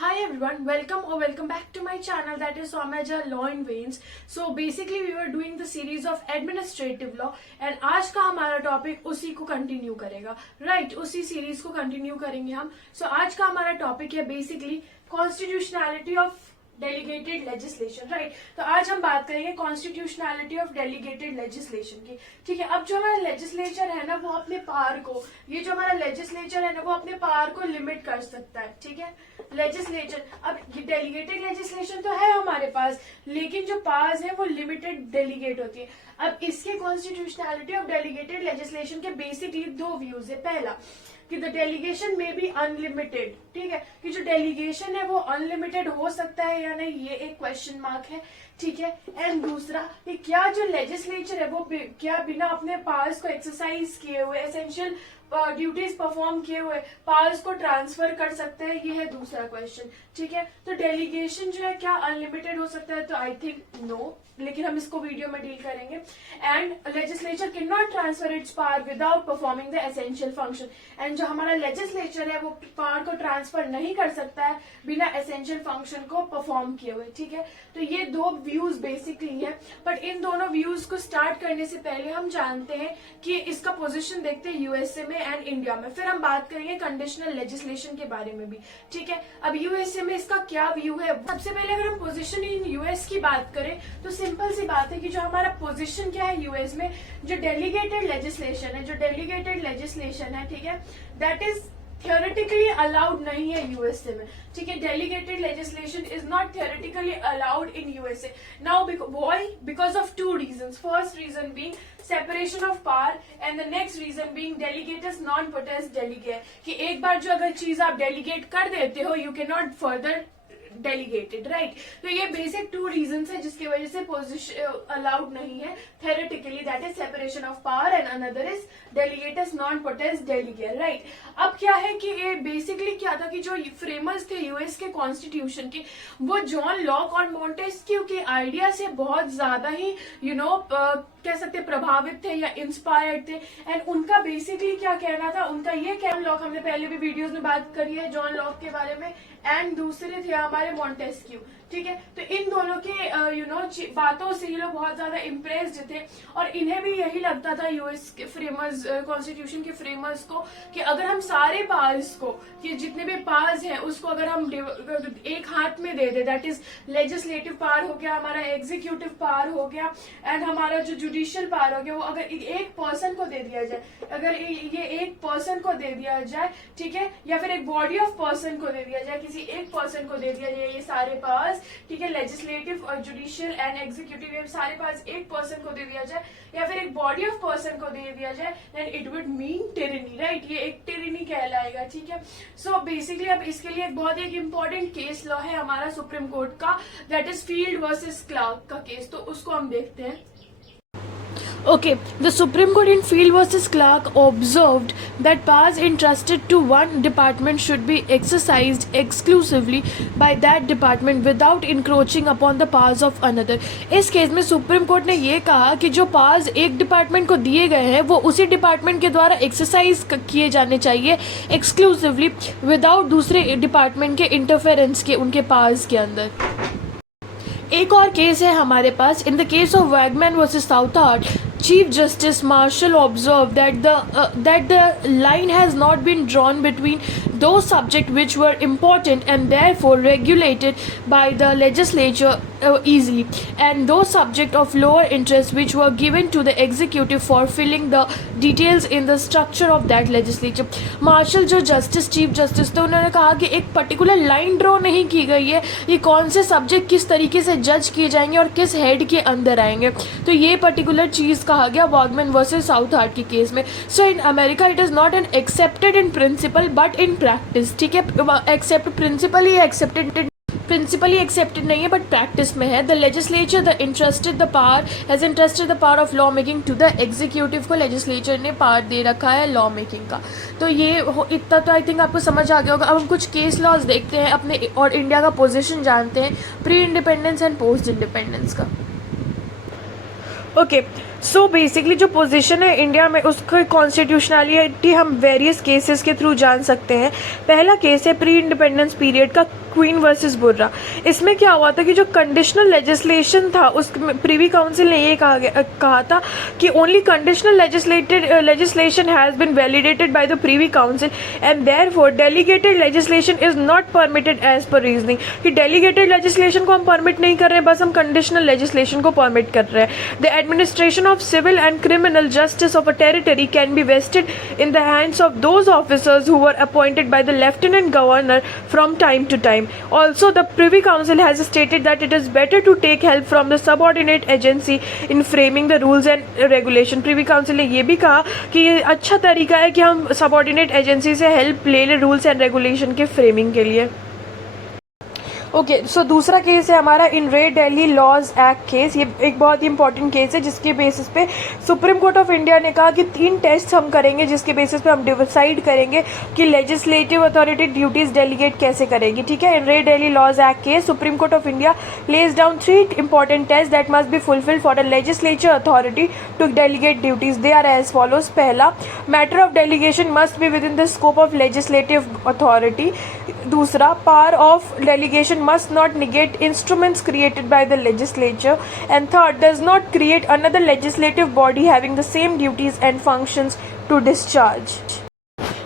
Hi everyone, welcome or welcome back to my channel, that is Somaja Law in Veins. So basically we were doing the series of administrative law and आज का हमारा topic उसी को continue करेगा, right उसी series को continue करेंगे हम. सो आज का हमारा टॉपिक है basically constitutionality of delegated legislation, right. तो आज हम बात करेंगे कॉन्स्टिट्यूशनैलिटी ऑफ डेलीगेटेड लेजिस्लेशन की. ठीक है, अब जो हमारा लेजिस्लेचर है ना वो अपने पावर को, ये जो हमारा लेजिस्लेचर है ना वो अपने पावर को लिमिट कर सकता है. ठीक है, लेजिस्लेचर, अब डेलीगेटेड लेजिस्लेशन तो है हमारे पास, लेकिन जो पावर्स है वो लिमिटेड डेलीगेट होती है. अब इसके कॉन्स्टिट्यूशनैलिटी ऑफ डेलीगेटेड लेजिस्लेशन के बेसिकली दो व्यूज है. पहला कि द डेलीगेशन में बी अनलिमिटेड, ठीक है, कि जो डेलीगेशन है वो अनलिमिटेड हो सकता है या नहीं, ये एक क्वेश्चन मार्क है. ठीक है, एंड दूसरा कि क्या जो लेजिस्लेचर है वो क्या बिना अपने पावर्स को एक्सरसाइज किए हुए, एसेंशियल ड्यूटीज परफॉर्म किए हुए पावर्स को ट्रांसफर कर सकते हैं, ये है दूसरा क्वेश्चन. ठीक है, तो डेलीगेशन जो है क्या अनलिमिटेड हो सकता है, तो आई थिंक नो, लेकिन हम इसको वीडियो में डील करेंगे. And legislature can not transfer it's power without performing the essential function. And जो हमारा लेजिस्लेचर है वो पावर को ट्रांसफर नहीं कर सकता है बिना एसेंशियल फंक्शन को परफॉर्म किए हुए. ठीक है, तो ये दो व्यूज बेसिकली है. बट इन दोनों व्यूज को स्टार्ट करने से पहले हम जानते हैं कि इसका पोजिशन देखते हैं यूएसए में एंड इंडिया में. फिर हम बात करेंगे कंडीशनल लेजिस्लेशन के बारे में भी. ठीक है, अब यूएसए में इसका क्या व्यू है. सबसे पहले अगर हम पोजीशन इन यूएस की बात करें तो सिंपल सी बात है कि जो हमारा पोजीशन क्या है यूएस में, जो डेलीगेटेड लेजिस्लेशन है, ठीक है, दैट इज थियोरेटिकली अलाउड नहीं है यूएसए में. ठीक है, delegated legislation is not theoretically allowed in USA. Now why? Because of two reasons. First reason being separation of power and the next reason being delegatus non potest delegate, कि एक बार जो अगर चीज आप डेलीगेट कर देते हो you can not further delegated, right. तो ये बेसिक टू रीजंस है जिसकी वजह से पोजीशन अलाउड नहीं है theoretically, that is separation of power and another is delegatus non potest delegate, right. अब क्या है कि ये बेसिकली क्या था कि जो फ्रेमर्स थे यूएस के कॉन्स्टिट्यूशन के, वो जॉन लॉक और मॉन्टेस्क्यू के आइडिया से बहुत ज्यादा ही कह सकते प्रभावित थे या इंस्पायर्ड थे. एंड उनका बेसिकली क्या कहना था, उनका ये जॉन लॉक, हमने पहले भी वीडियोस में बात करी है जॉन लॉक के बारे में, एंड दूसरे थे हमारे मॉन्टेस्क्यू. ठीक है, तो इन दोनों के बातों से ये लोग बहुत ज्यादा इम्प्रेस्ड थे और इन्हें भी यही लगता था यूएस के फ्रेमर्स, कॉन्स्टिट्यूशन के फ्रेमर्स को, कि अगर हम सारे पावर्स को, कि जितने भी पावर्स हैं उसको अगर हम एक हाथ में दे दे, दैट इज लेजिस्लेटिव पावर हो गया, हमारा एग्जीक्यूटिव पावर हो गया एंड हमारा जो जुडिशियल पावर हो गया, वो अगर एक पर्सन को दे दिया जाए, अगर ये एक पर्सन को दे दिया जाए, ठीक है, या फिर एक बॉडी ऑफ पर्सन को दे दिया जाए, किसी एक पर्सन को दे दिया जाए ये सारे पावर्स, ठीक है, लेजिस्लेटिव और जुडिशियल एंड एग्जीक्यूटिव, ये सारे पावर्स एक पर्सन को दे दिया जाए या फिर एक बॉडी ऑफ पर्सन को दे दिया जाए, then it would mean tyranny, right. ये एक टिरेनी कहलाएगा. ठीक है, सो बेसिकली अब इसके लिए बहुत एक इंपॉर्टेंट केस लॉ है हमारा सुप्रीम कोर्ट का, that is Field versus Clark का केस. तो उसको हम देखते हैं. Okay, the Supreme Court in Field versus Clark observed that powers entrusted to one department should be exercised exclusively by that department without encroaching upon the powers of another. इस case में supreme court ने ये कहा कि जो powers एक department को दिए गए हैं वो उसी डिपार्टमेंट के द्वारा एक्सरसाइज किए जाने चाहिए एक्सक्लूसिवली, विदाउट दूसरे डिपार्टमेंट के इंटरफेरेंस के उनके पावर्स के अंदर. एक और केस है हमारे पास. In the case of Wayman versus Southard, Chief Justice Marshall observed that the line has not been drawn between those subjects which were important and therefore regulated by the legislature easily, and those subjects of lower interest which were given to the executive for filling the details in the structure of that legislature. Marshall जो chief justice थे उन्होंने कहा कि एक particular line draw नहीं की गई है, ये कौन से सब्जेक्ट किस तरीके से जज किए जाएंगे और किस हेड के अंदर आएंगे. तो ये पर्टिकुलर चीज कहा गया वॉगमैन वर्सेस साउथहार्ट के केस में. So in America it is not an accepted in principle but in practice. ठीक है, एक्सेप्ट प्रिंसिपली एक्सेप्टेड नहीं है बट प्रैक्टिस में है. The legislature the interested the power of law making to the executive को legislature ने power दे रखा है लॉ मेकिंग का. तो ये इतना तो आई थिंक आपको समझ आ गया होगा. अब हम कुछ केस लॉज देखते हैं अपने और इंडिया का पोजीशन जानते हैं pre independence and post independence का. ओके, सो बेसिकली जो पोजीशन है इंडिया में उसकी कॉन्स्टिट्यूशनलिटी हम वेरियस केसेस के थ्रू जान सकते हैं. पहला केस है प्री इंडिपेंडेंस पीरियड का क्वीन वर्सेस बुर्रा। इसमें क्या हुआ था कि जो कंडीशनल लेजिस्लेशन था उस प्रीवी काउंसिल ने ये कहा था कि only conditional legislation has been validated by the privy council and therefore delegated legislation is not permitted as per reasoning, कि डेलीगेटेड लेजिस्लेशन को हम परमिट नहीं कर रहे हैं, बस हम कंडीशनल लेजिस्लेशन को परमिट कर रहे हैं। The administration of civil and criminal justice of a territory can be vested in the hands of those officers who were appointed by the Lieutenant Governor from time to time. Also, the Privy Council has stated that it is better to take help from the subordinate agency in framing the rules and regulation. Privy Council ने ये भी कहा कि ये अच्छा तरीका है कि हम subordinate agency से help ले लें rules and regulation के framing के लिए। ओके सो दूसरा केस है हमारा इन re Delhi Laws Act case. ये एक बहुत ही इंपॉर्टेंट केस है जिसके बेसिस पे सुप्रीम कोर्ट ऑफ इंडिया ने कहा कि 3 टेस्ट हम करेंगे जिसके बेसिस पे हम डिसाइड करेंगे कि लेजिस्लेटिव अथॉरिटी ड्यूटीज डेलीगेट कैसे करेगी। ठीक है, in re Delhi Laws Act case Supreme Court of India lays down 3 important test that must be fulfilled for a legislature authority to delegate duties. They are as follows. पहला, matter of delegation must be within the scope of legislative authority. दूसरा, power of delegation must not negate instruments created by the legislature, and third, does not create another legislative body having the same duties and functions to discharge.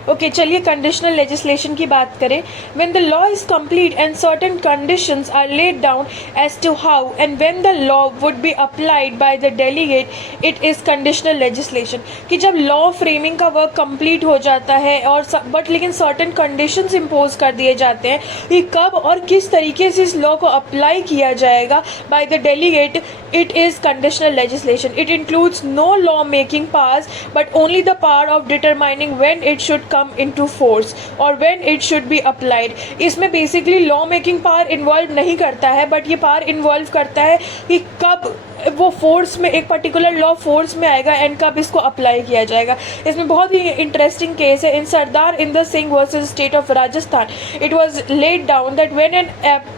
Okay चलिए conditional legislation की बात करें। When the law is complete and certain conditions are laid down as to how and when the law would be applied by the delegate it is conditional legislation. कि जब law framing का work complete हो जाता है और but लेकिन certain conditions impose कर दिए जाते हैं कि कब और किस तरीके से इस लॉ को अप्लाई किया जाएगा by the delegate, it is conditional legislation. It includes no law making powers but only the power of determining when it should come into force or when it should be applied। इसमें basically law making power involve नहीं करता है but ये power involve करता है कि कब वो फोर्स में एक पर्टिकुलर लॉ फोर्स में आएगा एंड कब इसको अप्लाई किया जाएगा। इसमें बहुत ही इंटरेस्टिंग केस है in Sardar Inder Singh versus State of Rajasthan. It was laid down that when an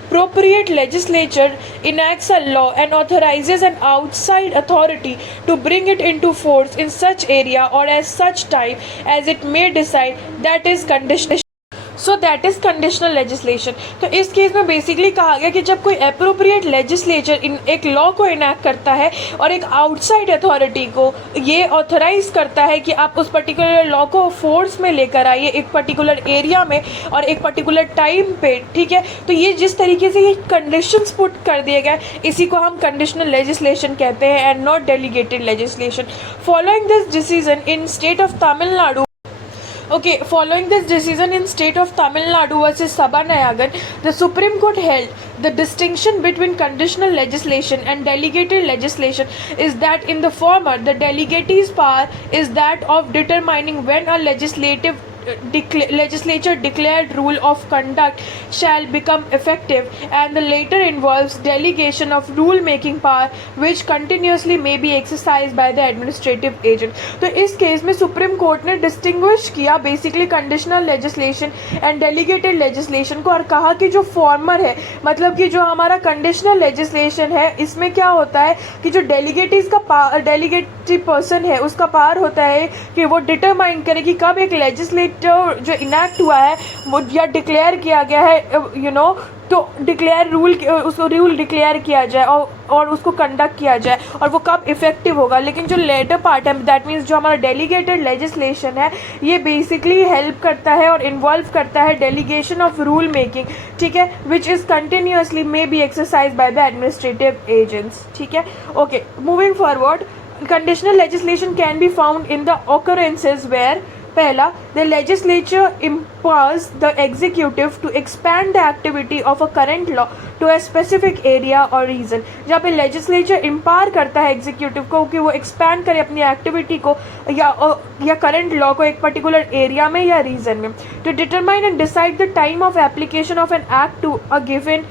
appropriate legislature enacts a law and authorizes an outside authority to bring it into force in such area or as such time as it may decide, that is conditional। So that is conditional legislation. तो इस case में basically कहा गया कि जब कोई appropriate legislature एक law को इनैक्ट करता है और एक आउटसाइड अथॉरिटी को ये ऑथराइज करता है कि आप उस पर्टिकुलर लॉ को फोर्स में लेकर आइए एक पर्टिकुलर एरिया में और एक पर्टिकुलर टाइम पे। ठीक है, तो ये जिस तरीके से ये कंडीशंस पुट कर दिए गए इसी को हम कंडीशनल लेजिस्लेशन कहते हैं and not delegated legislation. Following this decision in state of Tamil Nadu Okay, following this decision in state of Tamil Nadu versus Sabanayagan, the Supreme Court held the distinction between conditional legislation and delegated legislation is that in the former, the delegatee's power is that of determining when a legislature declared rule of conduct shall become effective, and the later involves delegation of rule making power which continuously may be exercised by the administrative agent। तो इस case में supreme court ने distinguish किया basically conditional legislation and delegated legislation को और कहा कि जो फॉर्मर है मतलब कि जो हमारा कंडीशनल लेजिस्लेशन है इसमें क्या होता है कि जो डेलीगेटिव पर्सन है उसका पावर होता है कि वो डिटरमाइन करे कि कब एक लेजिस्लेटर जो इनैक्ट हुआ है वो या डिक्लेयर किया गया है तो डिक्लेयर उसको रूल डिक्लेयर किया जाए और उसको कंडक्ट किया जाए और वो कब इफेक्टिव होगा। लेकिन जो लेटर पार्ट है दैट मीन्स जो हमारा डेलीगेटेड लेजिस्लेशन है ये बेसिकली हेल्प करता है और इन्वॉल्व करता है डेलीगेशन ऑफ रूल मेकिंग। ठीक है, which is continuously may be exercise by the administrative agents. ठीक है, okay moving forward, conditional legislation can be found in the occurrences where पहला, the legislature empowers the executive to expand the activity of a current law to a specific area or region। जहाँ पे legislature empower करता है executive को कि वो expand करे अपनी activity को या current law को एक particular area में या region में। To determine and decide the time of application of an act to a given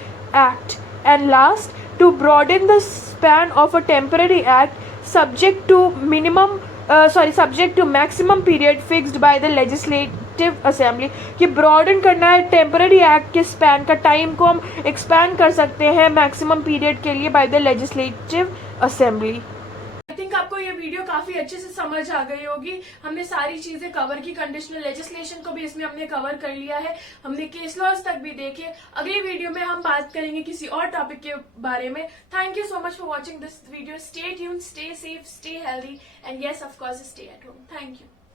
act, and last, to broaden the span of a temporary act subject to maximum period fixed by the legislative assembly। कि broaden करना है temporary act के span का time को हम expand कर सकते हैं मैक्सिमम पीरियड के लिए by the legislative assembly. I think अब आपको ये वीडियो काफी अच्छे से समझ आ गई होगी। हमने सारी चीजें कवर की, कंडीशनल लेजिस्लेशन को भी इसमें हमने कवर कर लिया है, हमने केस लॉज तक भी देखे। अगली वीडियो में हम बात करेंगे किसी और टॉपिक के बारे में। Thank you so much for watching this video. Stay tuned, stay safe, stay healthy, and yes, of course, stay at home. Thank you.